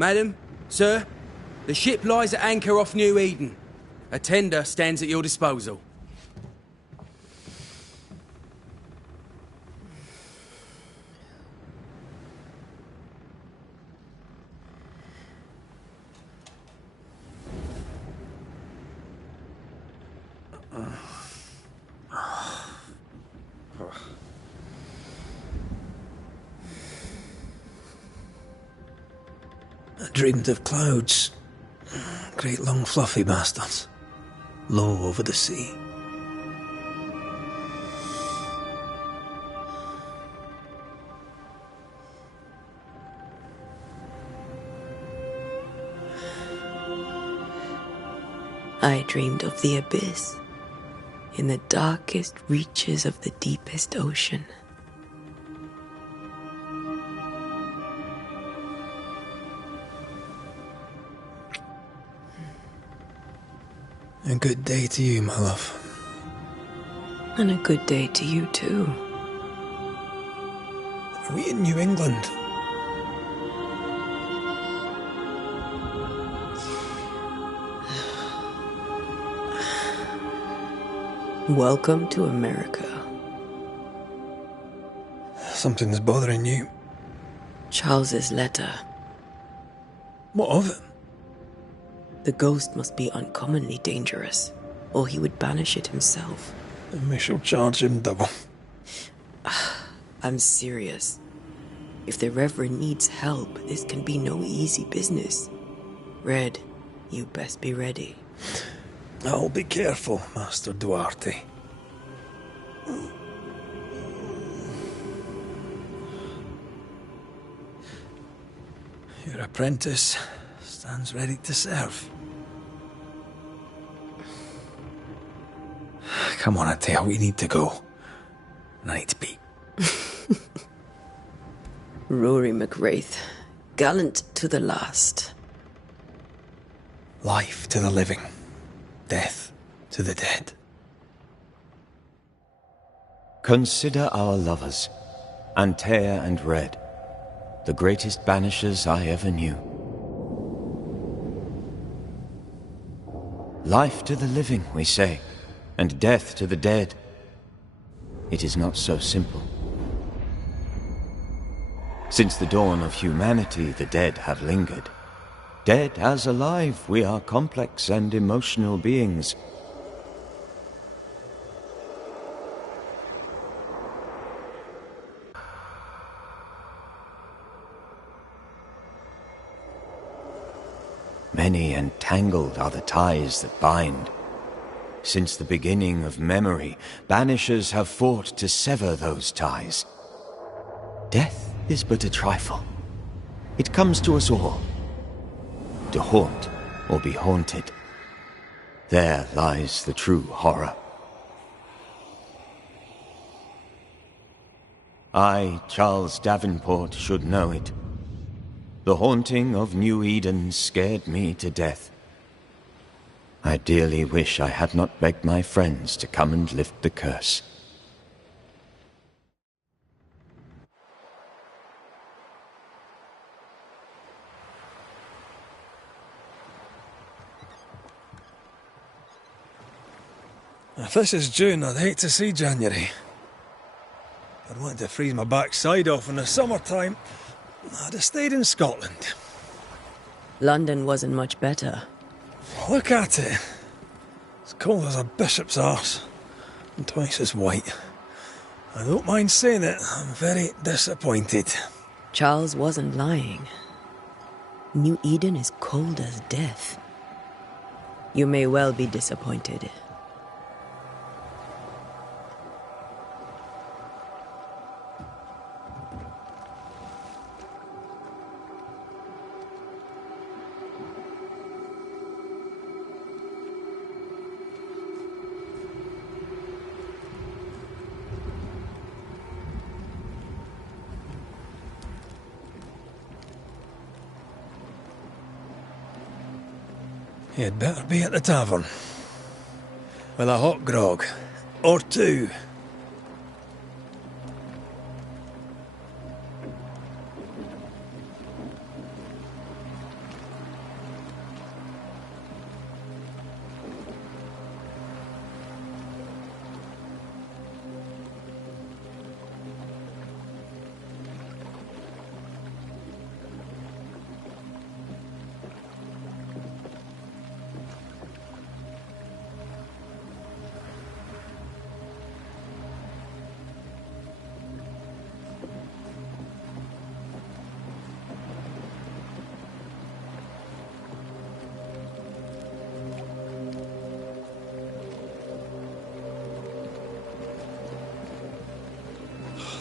Madam, sir, the ship lies at anchor off New Eden. A tender stands at your disposal. I dreamed of clouds. Great long fluffy bastards. Low over the sea. I dreamed of the abyss, in the darkest reaches of the deepest ocean. A good day to you, my love. And a good day to you, too. Are we in New England? Welcome to America. Something's bothering you. Charles's letter. What of it? The ghost must be uncommonly dangerous, or he would banish it himself. And we shall charge him double. I'm serious. If the Reverend needs help, this can be no easy business. Red, you best be ready. I'll be careful, Master Duarte. Your apprentice stands ready to serve. Come on, Atea, we need to go. I need to pee. Rory McWraith, gallant to the last. Life to the living, death to the dead. Consider our lovers, Antea and Red, the greatest banishers I ever knew. Life to the living, we say, and death to the dead. It is not so simple. Since the dawn of humanity, the dead have lingered. Dead as alive, we are complex and emotional beings. Many and tangled are the ties that bind. Since the beginning of memory, banishers have fought to sever those ties. Death is but a trifle. It comes to us all. To haunt or be haunted. There lies the true horror. I, Charles Davenport, should know it. The haunting of New Eden scared me to death. I dearly wish I had not begged my friends to come and lift the curse. If this is June, I'd hate to see January. I'd want to freeze my backside off in the summertime. I'd have stayed in Scotland. London wasn't much better. Look at it. As cold as a bishop's arse. And twice as white. I don't mind saying it, I'm very disappointed. Charles wasn't lying. New Eden is cold as death. You may well be disappointed. You'd better be at the tavern. With a hot grog. Or two.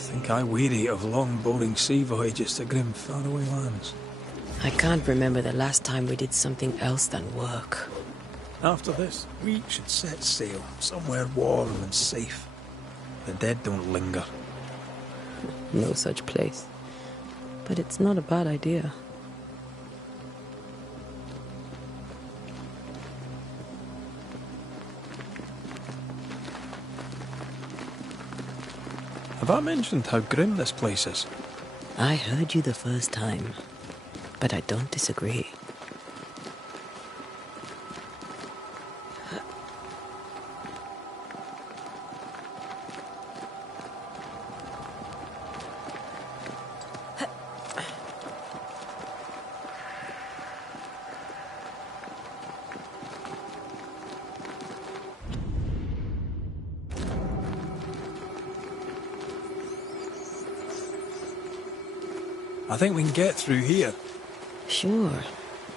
think I weary of long, boring sea voyages to grim, faraway lands. I can't remember the last time we did something else than work. After this, we should set sail somewhere warm and safe. The dead don't linger. No such place. But it's not a bad idea. Have I mentioned how grim this place is? I heard you the first time, but I don't disagree. I think we can get through here. Sure.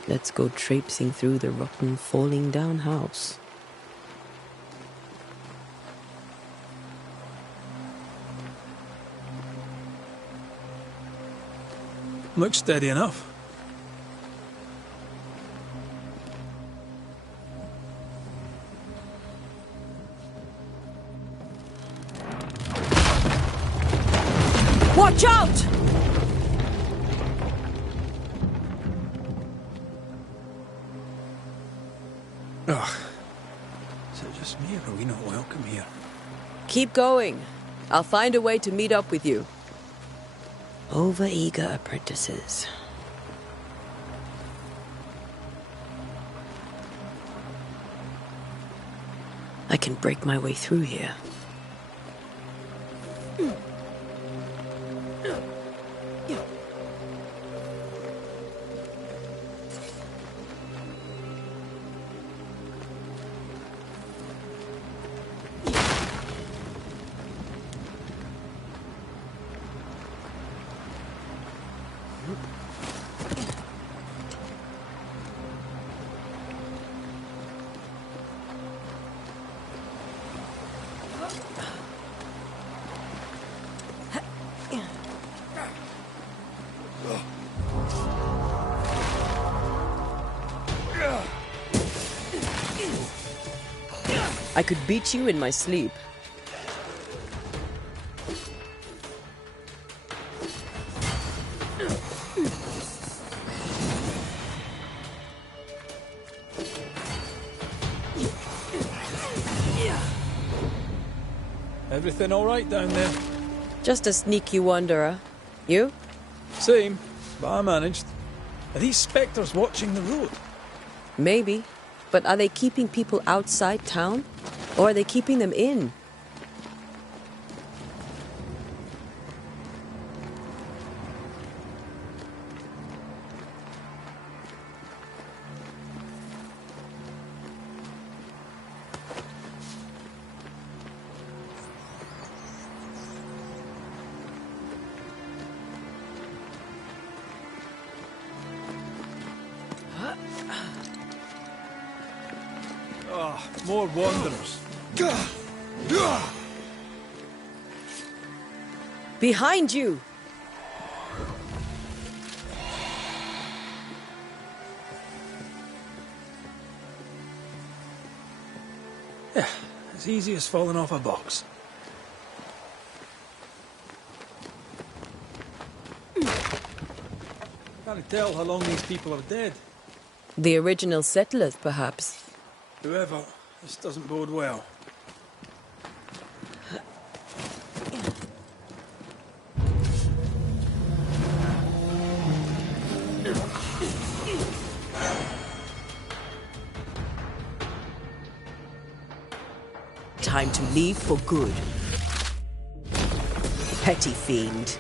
Let's go traipsing through the rotten, falling down house. Looks steady enough. Watch out! Ugh. Is it just me, or are we not welcome here? Keep going. I'll find a way to meet up with you. Overeager apprentices. I can break my way through here. I could beat you in my sleep. Everything all right down there? Just a sneaky wanderer. You? Same, but I managed. Are these spectres watching the road? Maybe. But are they keeping people outside town? Or are they keeping them in? More wanderers. Behind you! Yeah, as easy as falling off a box. Can't tell how long these people are dead. The original settlers, perhaps. Whoever, this doesn't bode well. Time to leave for good. Petty fiend.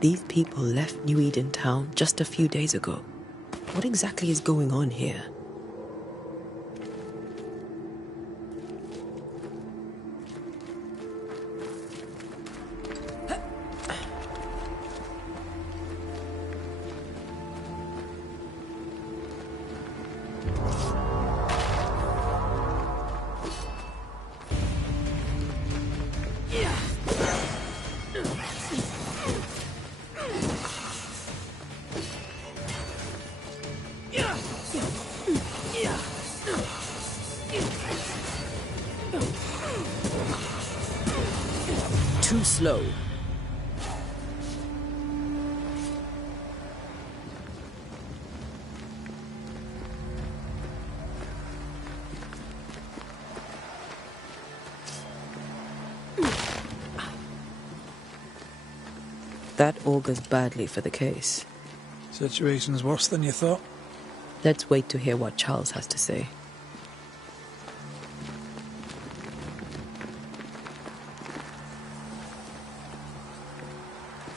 These people left New Eden Town just a few days ago. What exactly is going on here? Too slow. That augurs badly for the case. Situation's worse than you thought. Let's wait to hear what Charles has to say.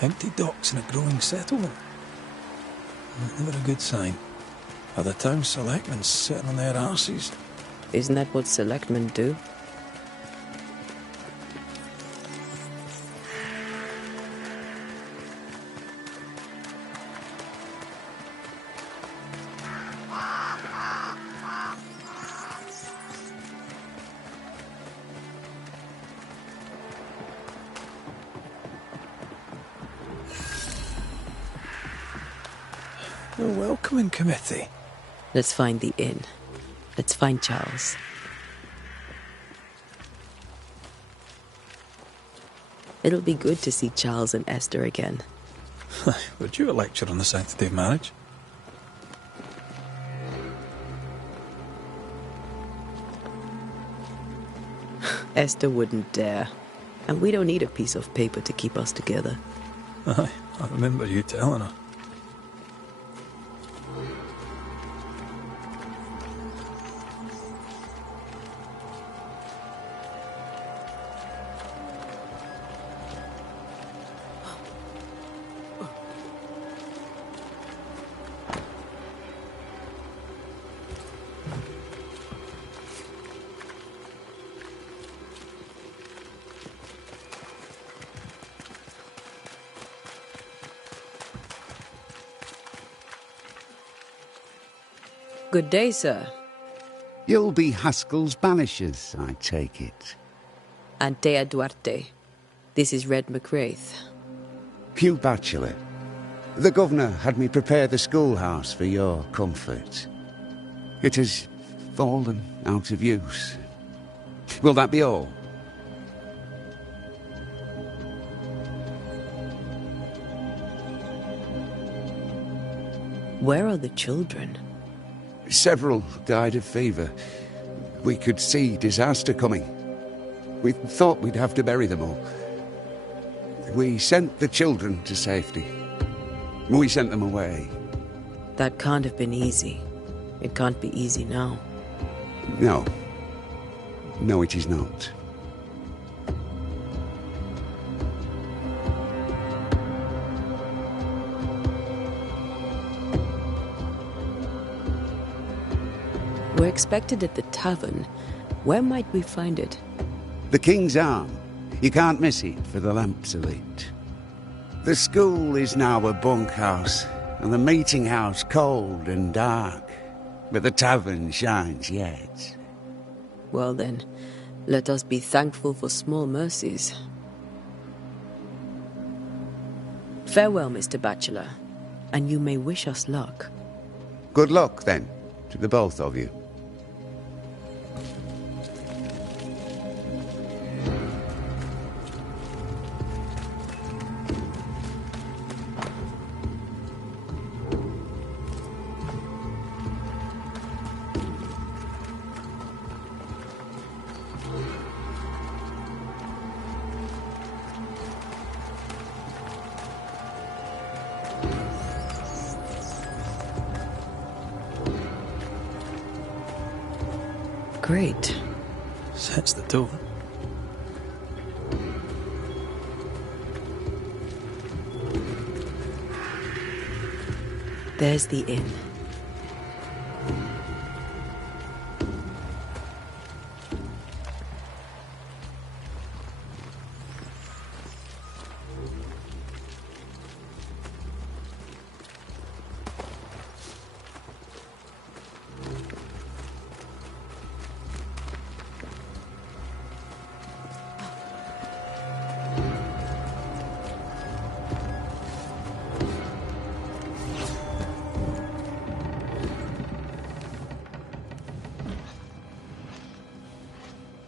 Empty docks in a growing settlement. Never a good sign. Are the town selectmen sitting on their arses? Isn't that what selectmen do? No welcoming committee. Let's find the inn. Let's find Charles. It'll be good to see Charles and Esther again. Would you a lecture on the sanctity of marriage? Esther wouldn't dare. And we don't need a piece of paper to keep us together. Aye, I remember you telling her. Good day, sir. You'll be Haskell's banishers, I take it. Antea Duarte. This is Red McWraith. Hugh Batchelor. The governor had me prepare the schoolhouse for your comfort. It has fallen out of use. Will that be all? Where are the children? Several died of fever. We could see disaster coming. We thought we'd have to bury them all. We sent the children to safety. We sent them away. That can't have been easy. It can't be easy now. No. No, it is not. We're expected at the tavern. Where might we find it? The King's Arm. You can't miss it, for the lamps are lit. The school is now a bunkhouse, and the meeting house cold and dark. But the tavern shines yet. Well then, let us be thankful for small mercies. Farewell, Mr. Batchelor, and you may wish us luck. Good luck, then, to the both of you. Great. Sets the tone. There's the inn.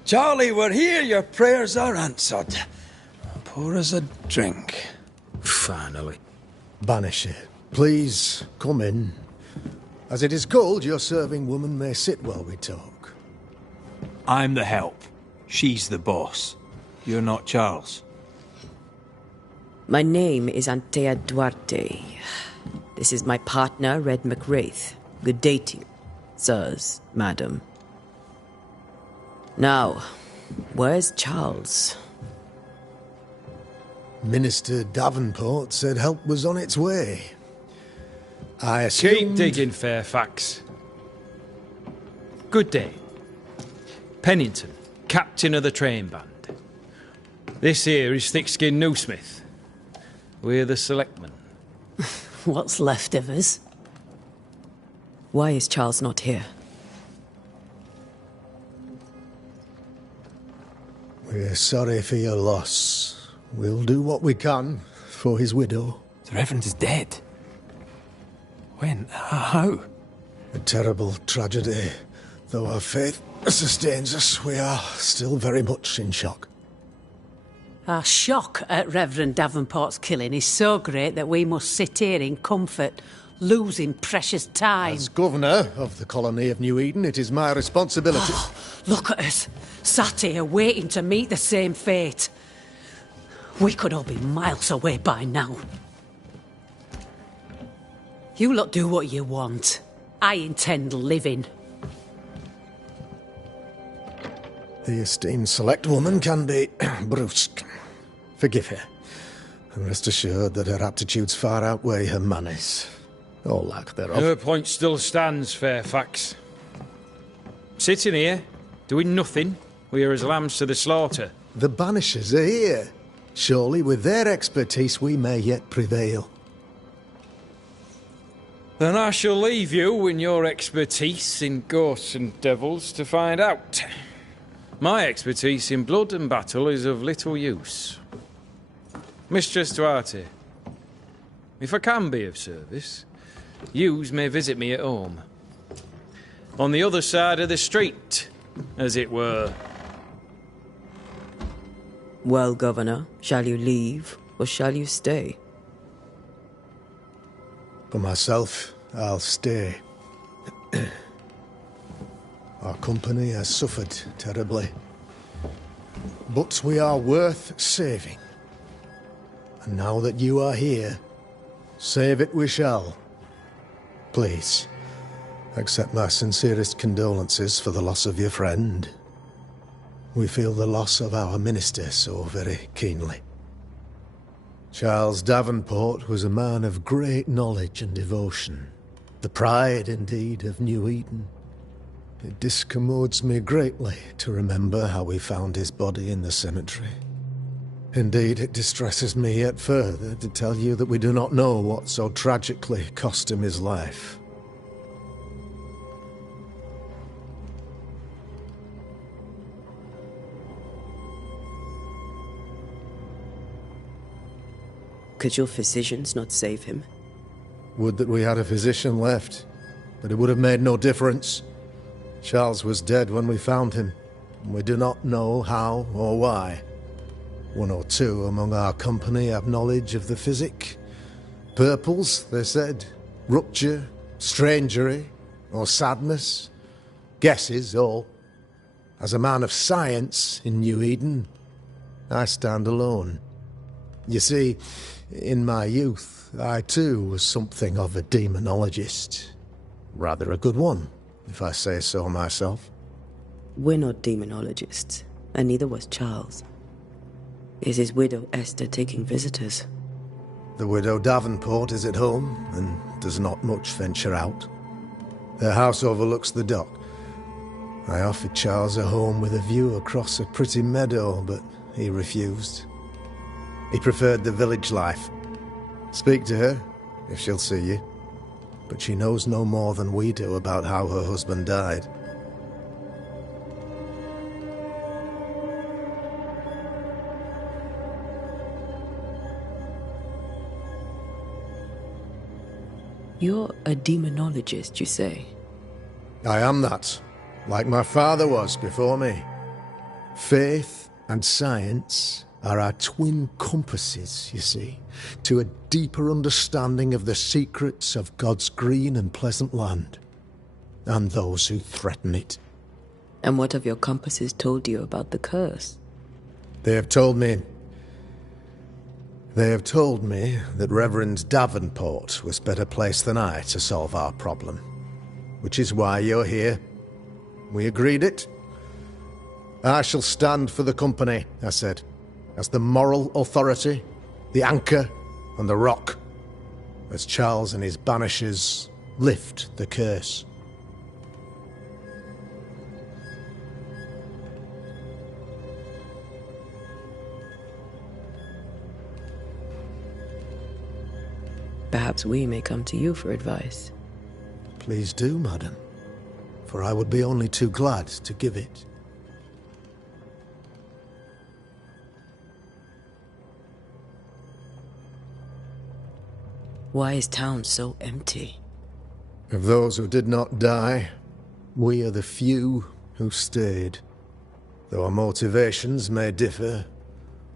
Charlie, we're here. Your prayers are answered. Pour us a drink. Finally. Banisher, please come in. As it is cold, your serving woman may sit while we talk. I'm the help. She's the boss. You're not Charles. My name is Antea Duarte. This is my partner, Red McWraith. Good day to you, sirs, madam. Now, where's Charles? Minister Davenport said help was on its way. I assumed... Keep digging, Fairfax. Good day. Pennington, captain of the train band. This here is Thickskin Newsmith. We're the selectmen. What's left of us? Why is Charles not here? We're sorry for your loss. We'll do what we can for his widow. The Reverend is dead. When? How? A terrible tragedy. Though our faith sustains us, we are still very much in shock. Our shock at Reverend Davenport's killing is so great that we must sit here in comfort, losing precious time. As governor of the colony of New Eden, it is my responsibility... Look at us, sat here waiting to meet the same fate. We could all be miles away by now. You lot do what you want. I intend living. The esteemed select woman can be brusque. Forgive her. And rest assured that her aptitudes far outweigh her manners. Or lack thereof. Her point still stands, Fairfax. Sitting here, doing nothing, we are as lambs to the slaughter. The Banishers are here. Surely with their expertise we may yet prevail. Then I shall leave you and your expertise in ghosts and devils to find out. My expertise in blood and battle is of little use. Mistress Duarte, if I can be of service, yous may visit me at home. On the other side of the street, as it were. Well, Governor, shall you leave or shall you stay? For myself, I'll stay. Our company has suffered terribly. But we are worth saving. And now that you are here, save it we shall. Please, accept my sincerest condolences for the loss of your friend. We feel the loss of our minister so very keenly. Charles Davenport was a man of great knowledge and devotion. The pride, indeed, of New Eden. It discommodes me greatly to remember how we found his body in the cemetery. Indeed, it distresses me yet further to tell you that we do not know what so tragically cost him his life. Could your physicians not save him? Would that we had a physician left, but it would have made no difference. Charles was dead when we found him, and we do not know how or why. One or two among our company have knowledge of the physic. Purples, they said. Rupture, strangery, or sadness. Guesses, all. As a man of science in New Eden, I stand alone. You see, in my youth, I too was something of a demonologist. Rather a good one, if I say so myself. We're not demonologists, and neither was Charles. Is his widow Esther taking visitors? The widow Davenport is at home and does not much venture out. Their house overlooks the dock. I offered Charles a home with a view across a pretty meadow, but he refused. He preferred the village life. Speak to her, if she'll see you. But she knows no more than we do about how her husband died. You're a demonologist, you say? I am that, like my father was before me. Faith and science are our twin compasses, you see, to a deeper understanding of the secrets of God's green and pleasant land, and those who threaten it. And what have your compasses told you about the curse? They have told me that Reverend Davenport was better placed than I to solve our problem, which is why you're here. We agreed it. I shall stand for the company, I said, as the moral authority, the anchor, and the rock, as Charles and his banishers lift the curse. Perhaps we may come to you for advice. Please do, madam, for I would be only too glad to give it. Why is town so empty? Of those who did not die, we are the few who stayed. Though our motivations may differ,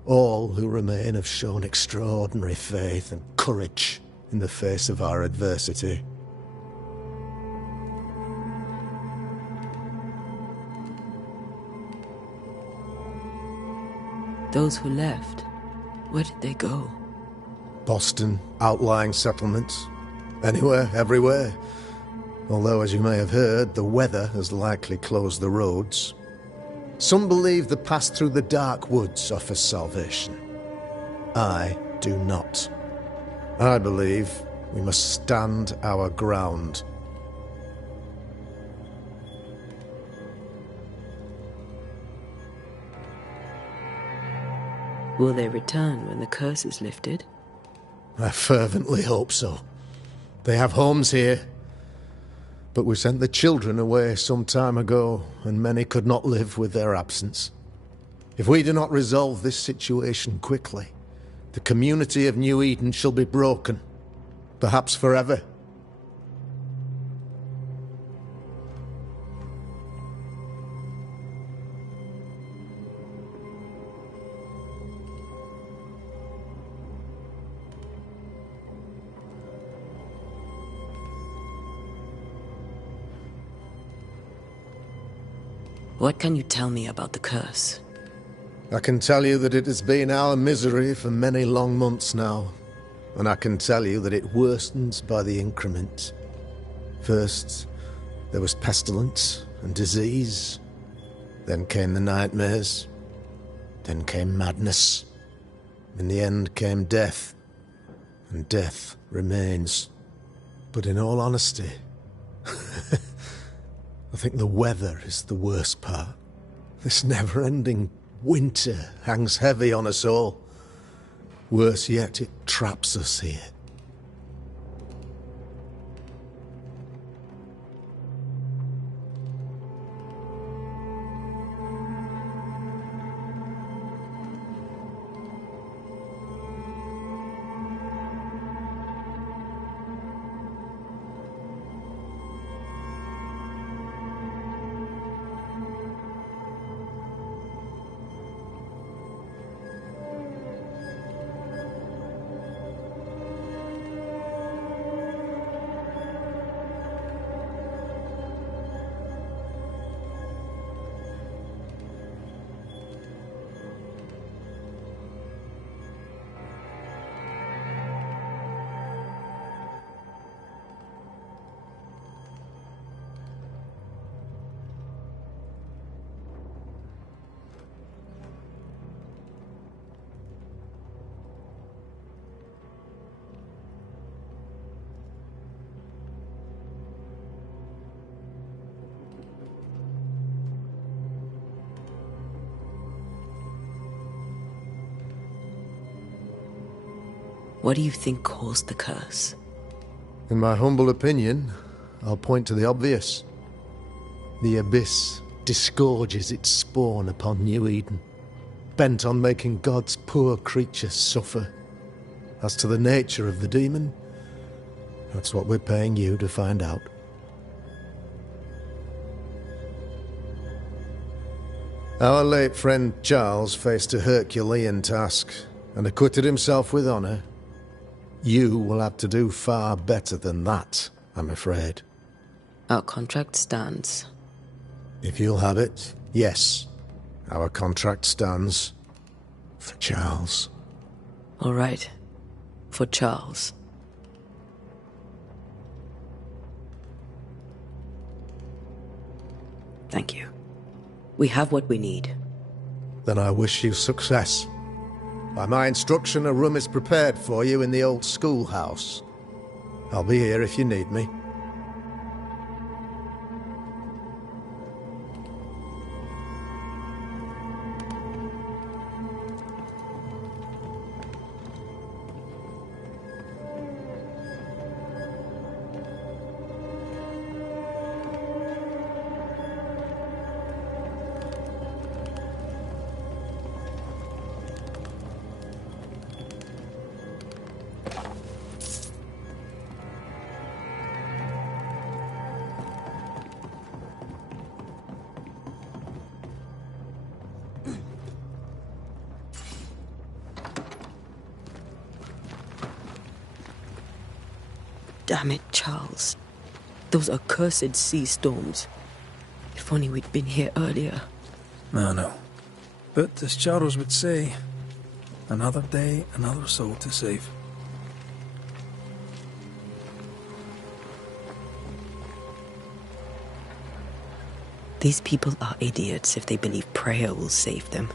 all who remain have shown extraordinary faith and courage in the face of our adversity. Those who left, where did they go? Boston, outlying settlements. Anywhere, everywhere. Although, as you may have heard, the weather has likely closed the roads. Some believe the path through the dark woods offers salvation. I do not. I believe we must stand our ground. Will they return when the curse is lifted? I fervently hope so. They have homes here. But we sent the children away some time ago, and many could not live with their absence. If we do not resolve this situation quickly, the community of New Eden shall be broken, perhaps forever. What can you tell me about the curse? I can tell you that it has been our misery for many long months now, and I can tell you that it worsens by the increment. First, there was pestilence and disease. Then came the nightmares. Then came madness. In the end came death. And death remains. But in all honesty, I think the weather is the worst part. This never-ending winter hangs heavy on us all. Worse yet, it traps us here. What do you think caused the curse? In my humble opinion, I'll point to the obvious. The Abyss disgorges its spawn upon New Eden, bent on making God's poor creatures suffer. As to the nature of the demon, that's what we're paying you to find out. Our late friend Charles faced a Herculean task and acquitted himself with honour. You will have to do far better than that, I'm afraid. Our contract stands. If you'll have it, yes. Our contract stands for Charles. All right. For Charles. Thank you. We have what we need. Then I wish you success. By my instruction, a room is prepared for you in the old schoolhouse. I'll be here if you need me. Damn it, Charles. Those accursed sea storms. If only we'd been here earlier. I know. But as Charles would say, another day, another soul to save. These people are idiots if they believe prayer will save them.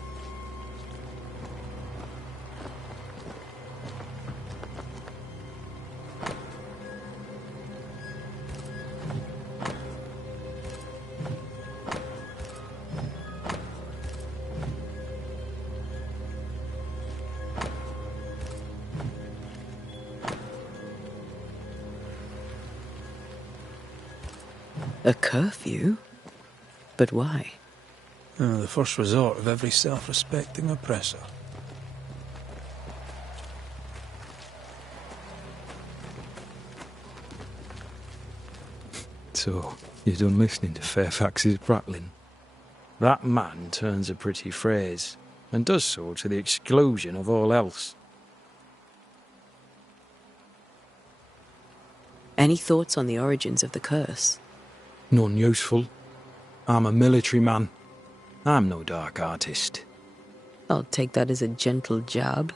A curfew? But why? The first resort of every self-respecting oppressor. So, you're done listening to Fairfax's prattling? That man turns a pretty phrase, and does so to the exclusion of all else. Any thoughts on the origins of the curse? None useful. I'm a military man. I'm no dark artist. I'll take that as a gentle jab.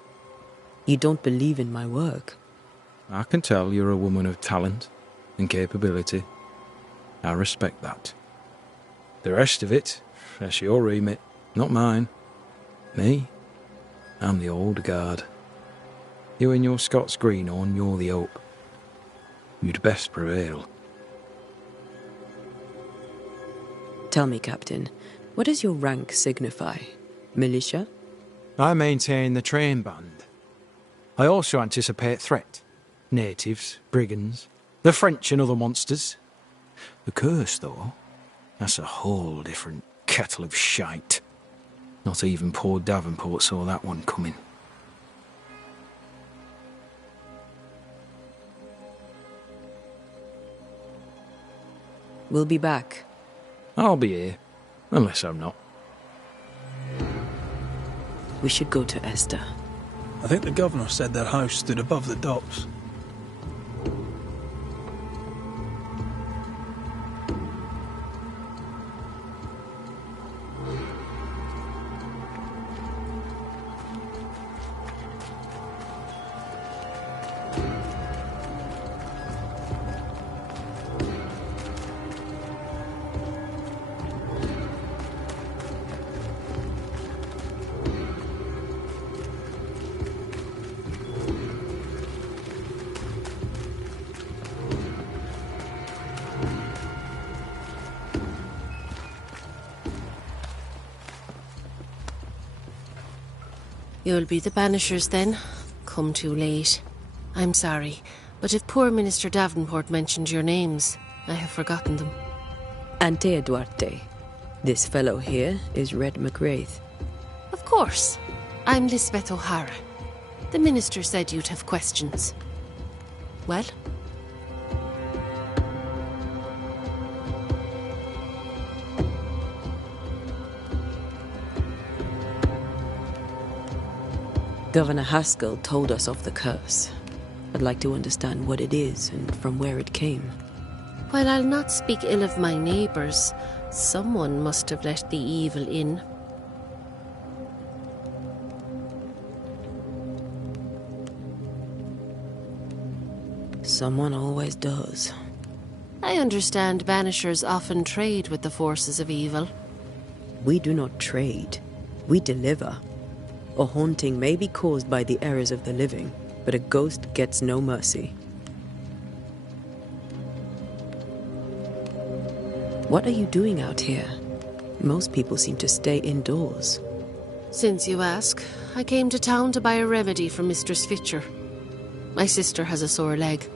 You don't believe in my work. I can tell you're a woman of talent and capability. I respect that. The rest of it, that's your remit, not mine. Me? I'm the old guard. You and your Scots greenhorn, you're the hope. You'd best prevail. Tell me, Captain, what does your rank signify? Militia? I maintain the train band. I also anticipate threat. Natives, brigands, the French and other monsters. The curse, though, that's a whole different kettle of shite. Not even poor Davenport saw that one coming. We'll be back. I'll be here, unless I'm not. We should go to Esther. I think the governor said their house stood above the docks. You'll be the banishers then. Come too late. I'm sorry, but if poor Minister Davenport mentioned your names, I have forgotten them. Antea Duarte. This fellow here is Red McWraith. Of course. I'm Lisbeth O'Hara. The minister said you'd have questions. Well? Governor Haskell told us of the curse. I'd like to understand what it is and from where it came. While I'll not speak ill of my neighbours, someone must have let the evil in. Someone always does. I understand banishers often trade with the forces of evil. We do not trade. We deliver. A haunting may be caused by the errors of the living, but a ghost gets no mercy. What are you doing out here? Most people seem to stay indoors. Since you ask, I came to town to buy a remedy for Mistress Fitcher. My sister has a sore leg.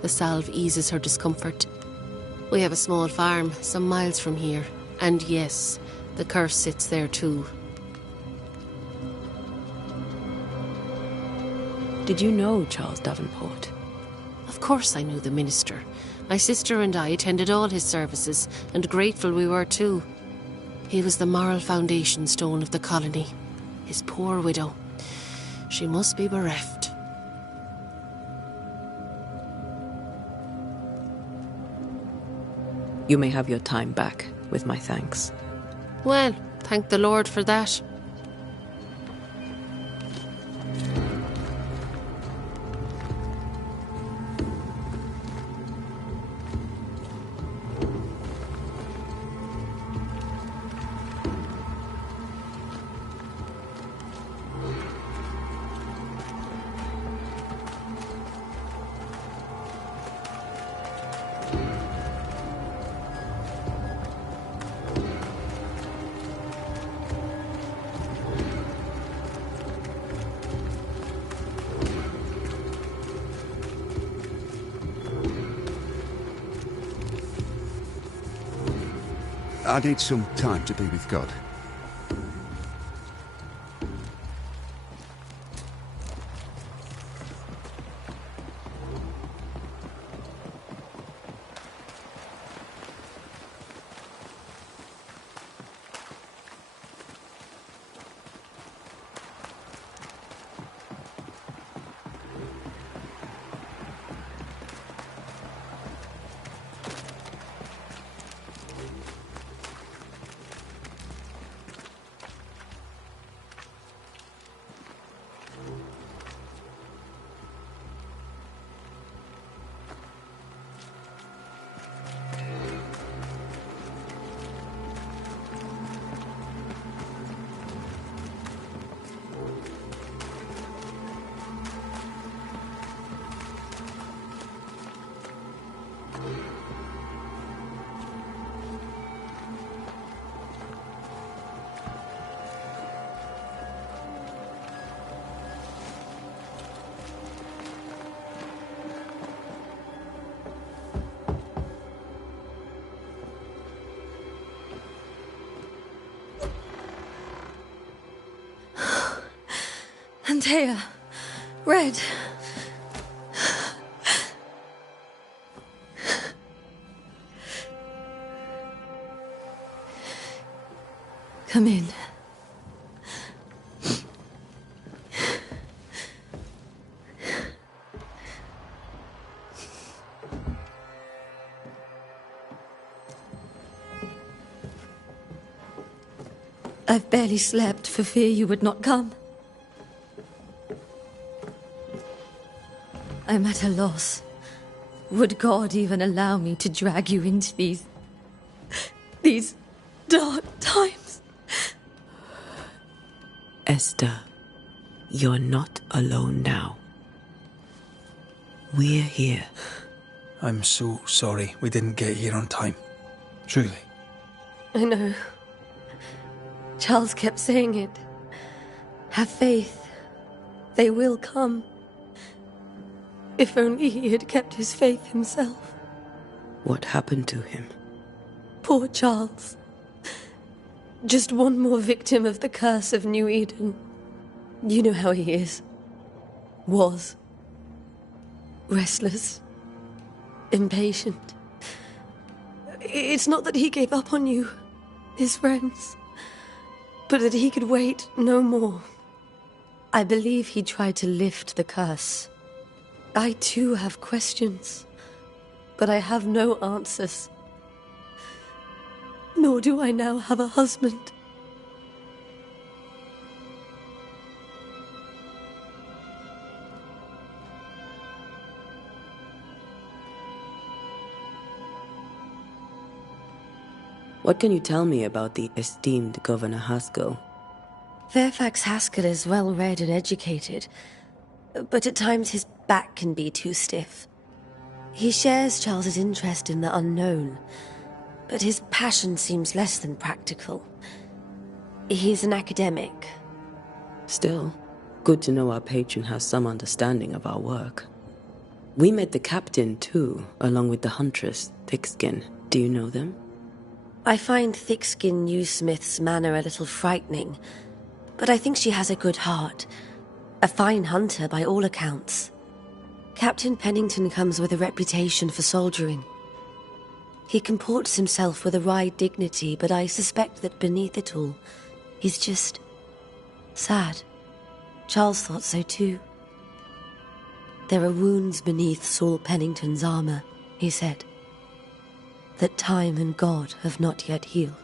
The salve eases her discomfort. We have a small farm some miles from here, and yes, the curse sits there too. Did you know Charles Davenport? Of course I knew the minister. My sister and I attended all his services, and grateful we were too. He was the moral foundation stone of the colony. His poor widow. She must be bereft. You may have your time back, with my thanks. Well, thank the Lord for that. I need some time to be with God. Antea, Red. Come in. I've barely slept for fear you would not come. I'm at a loss. Would God even allow me to drag you into these dark times? Esther, you're not alone now. We're here. I'm so sorry we didn't get here on time. Truly. I know. Charles kept saying it. Have faith. They will come. If only he had kept his faith himself. What happened to him? Poor Charles. Just one more victim of the curse of New Eden. You know how he is. Was. Restless. Impatient. It's not that he gave up on you, his friends, but that he could wait no more. I believe he tried to lift the curse. I too have questions, but I have no answers. Nor do I now have a husband. What can you tell me about the esteemed Governor Haskell? Fairfax Haskell is well read and educated, but at times his back can be too stiff. He shares Charles's interest in the unknown, but his passion seems less than practical. He's an academic. Still, good to know our patron has some understanding of our work. We met the captain, too, along with the huntress, Thickskin. Do you know them? I find Thickskin Newsmith's manner a little frightening, but I think she has a good heart. A fine hunter by all accounts. Captain Pennington comes with a reputation for soldiering. He comports himself with a wry dignity, but I suspect that beneath it all, he's just sad. Charles thought so too. There are wounds beneath Saul Pennington's armor, he said, that time and God have not yet healed.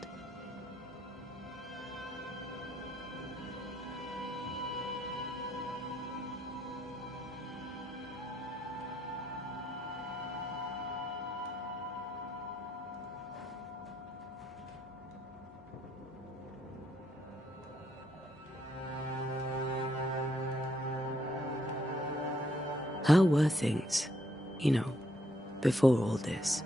How were things, before all this?